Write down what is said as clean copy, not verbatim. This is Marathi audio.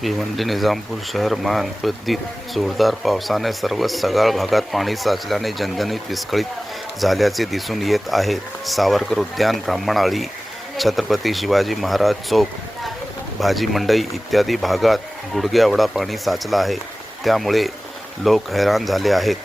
भिवंडी निजामपूर शहर महानदीत जोरदार पावसाने सर्वच सगळ्या भागात पाणी साचल्याने जनजीवन विस्कळीत झाल्याचे दिसून येत आहे. सावरकर उद्यान, ब्राह्मणआळी, छत्रपती शिवाजी महाराज चौक, भाजी मंडई इत्यादी भागात गुडघ्याएवढा पाणी साचलं आहे. त्यामुळे लोक हैराण झाले आहेत.